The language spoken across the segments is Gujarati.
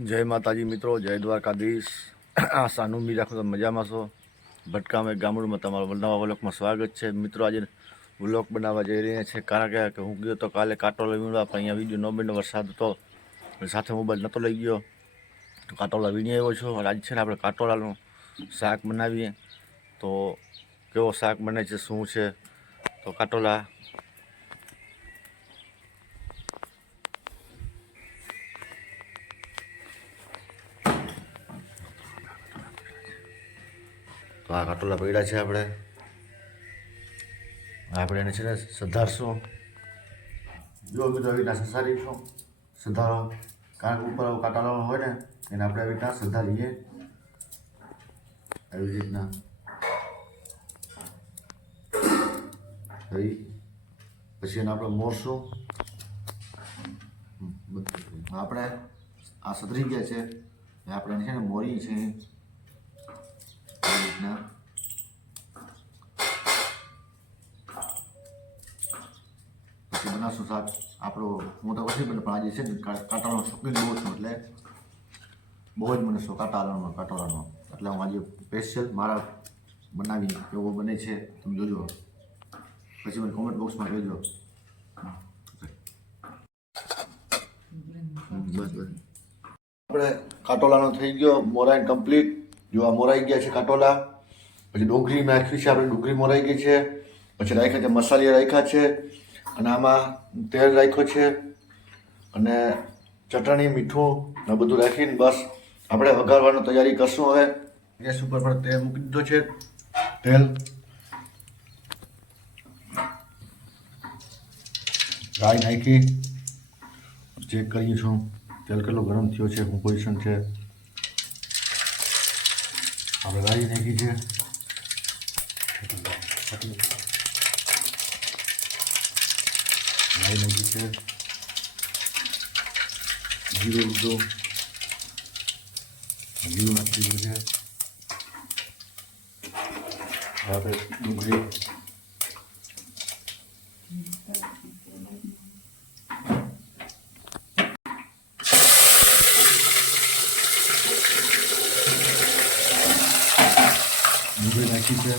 જય માતાજી મિત્રો, જય દ્વારકાધીશ. આ સાનુ રાખો તમે મજામાં છો? ભટકામે ગામડુંમાં તમારું નવા વ્લોગમાં સ્વાગત છે. મિત્રો, આજે વ્લોગ બનાવવા જઈ રહ્યા છે. કારણ કે હું ગયો તો કાલે કાટોલા વીણવા, પણ અહીંયા વીડિયો ન બન્યો વરસાદ હતો સાથે મોબાઈલ નહોતો લઈ ગયો. તો કાટોલા વીણી આવ્યો છો. અને આજે છે ને આપણે કાટોલાનું શાક બનાવીએ. તો કેવો શાક બને છે, શું છે? તો કાટોલા તો આ કાટોલા પડ્યા છે આપણે. આપણે એને છે ને સુધારશું. જો બધું આવી રીતના સુધારીશું સુધારો. કારણ કે ઉપર કાટાળો હોય ને, એને આપણે આવી રીતના સુધારીએ. એવી રીતના. પછી એને આપણે મોરશું. આપણે આ સુધરી ગયા છે. આપણે છે ને મોરી છે. પછી બનાવશું શાક. આપણો તો પછી પણ આજે છે ને કાંટાળાનો શોખીન બહુ છું એટલે બહુ જ મને શોખ કાંટાળાનો કાંટાળાનો. એટલે હું આજે સ્પેશિયલ મારા બનાવી કેવો બને છે. તમે જોજો. પછી મને કોમેન્ટ બોક્સમાં કહેજો. બસ આપણે કાટોલાનો થઈ ગયો, મોરાઈ કમ્પ્લીટ જો આ મોરાઈ ગયા છે કાટોલા પછી ડુંગળી નાખી છે આપણે, ડુંગળી મોરાઈ ગઈ છે. પછી રાખ્યા છે મસાલિયા રાખ્યા છે. અને આમાં તેલ રાખ્યો છે અને ચટણી, મીઠું ને બધું રાખીને બસ આપણે વઘારવાની તૈયારી કરશું હવે. ગેસ ઉપર પણ તેલ મૂકી દીધો છે. તેલ. રાઈ નાખી. ચેક કરીએ છું, તેલ કેટલો ગરમ થયો છે, શું પોઝિશન છે? આપણે રાઈ નાખી છે. રાઈ નાખી છે જીરું લીધું જીરું નાખી દીધું છે હવે આપણે ડુંગળી ડુંગળી નાખી છે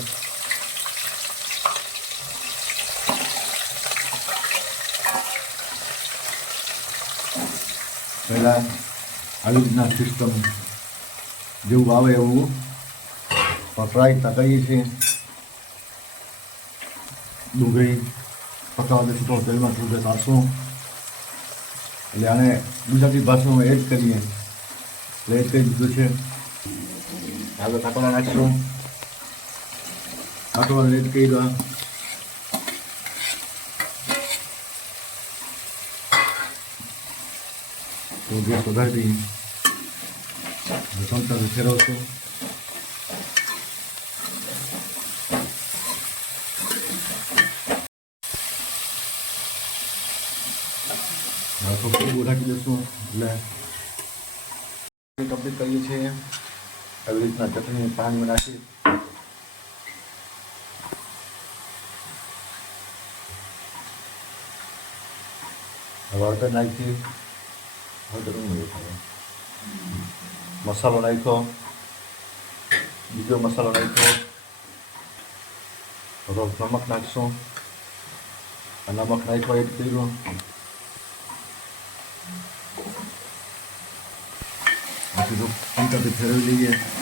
પહેલાં આવી રીતના સિસ્ટમ જેવું આવે એવું ફ્રાય તા કરીએ છીએ. ડુંગળી પકાવવા દેશું તો તેલમાં થોડું કાઢશું એટલે આને ગુજરાતી ભાષામાં એડ કરીએ. એટલે એડ કરી દીધું છે. આગળ કાકડા નાખીશું. કાકડા એડ કરી દો તો ગેસ વધારી દઈએ. ચમચાથી ફેરવશું. થોડું રાખી દઈશું, એટલે કમ્પ્લીટ કરીએ છીએ. આવી રીતના ચટણી પાણીમાં નાખી હવે હળદર નાખી મસાલો નાખ્યો બીજો મસાલો નાખ્યો હવે નમક નાખીશું નમક નાખ્યો એડ કર્યું પંચાથી ફેરવી લઈએ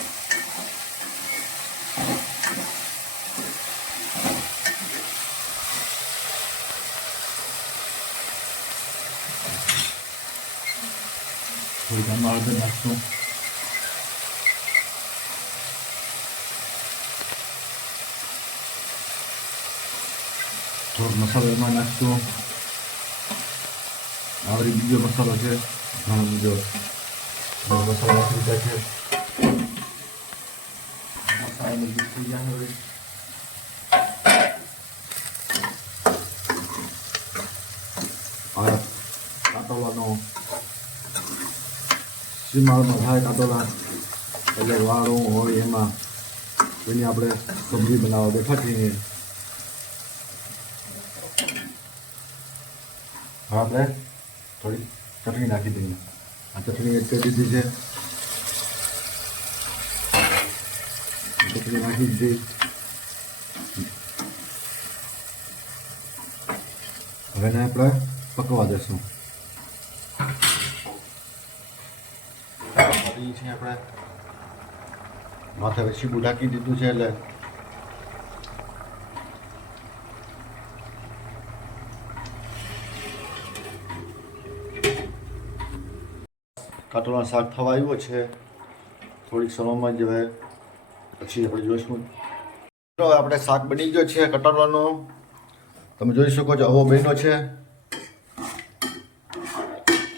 થોડી ઘરમાં હળદર નાખશું થોડોક મસાલો એમાં નાખશું આવરી બીજો મસાલો છે ઘણો બીજો ઘણો મસાલો નાખી દીધા છે મસાલાને મિક્સ થઈ ગયા હવે હવે કાટોલાનો સીમાળમાં થાય કાટોલા એટલે વાળું હોય એમાં. એની આપણે સબ્જી બનાવવા બેઠા છીએ. હવે આપણે થોડી ચટણી નાખી દઈએ. આ ચટણી એડ કરી દીધી છે. ચટણી નાખી દીધી. હવે આપણે પકવા દેશું. પકવી છે આપણે. માથે સીબું ઢાંકી દીધું છે એટલે. કાટોના શાક થવા આવ્યો છે. થોડીક સમયમાં જ હવે પછી આપણે જોઈશું. આપણે શાક બની ગયો છે કટારવાનો. તમે જોઈ શકો છો આવો બહેનો છે.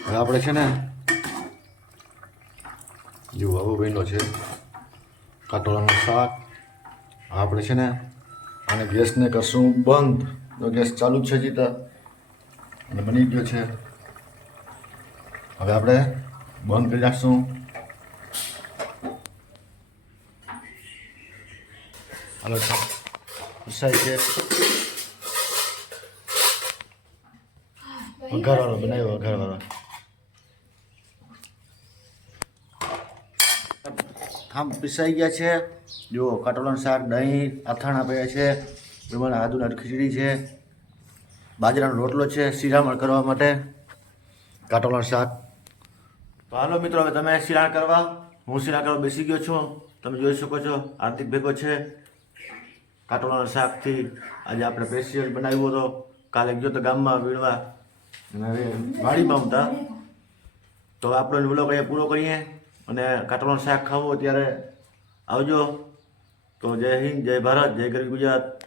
હવે આપણે છે ને જુઓ આવો બન્યો છે. કાટોળાનું શાક. આપણે છે ને અને ગેસને કરશું બંધ. તો ગેસ ચાલુ જ છે જીતા. અને બની ગયો છે. હવે આપણે બંધ કરી રાખશું હાલો સાહેબ છે. વઘારવાળો બનાવ્યો વઘારવાળો. આમ પીસાઈ ગયા છે. જુઓ કાટોલાનું શાક, દહીં, અથાણા પડ્યા છે. એમાં આદુના ખીચડી છે. બાજરાનો રોટલો છે, શિરામણ કરવા માટે. કાટોલાનું શાક. તો હાલો મિત્રો, હવે તમે શિરાણ કરવા. હું શિરાણ કરવા બેસી ગયો છું. તમે જોઈ શકો છો હાર્દિક ભેગો છે. કાટોલાના શાકથી આજે આપણે સ્પેશિયલ બનાવ્યો હતો. કાલે ગયો તો ગામમાં વીણવા. વાડીમાં આવતા. તો આપણે વ્લોગ અહીંયા પૂરો કરીએ. અને કાટોલાનું શાક ખાવું ત્યારે આવજો. તો જય હિન્દ જય ભારત જય ગરવી ગુજરાત.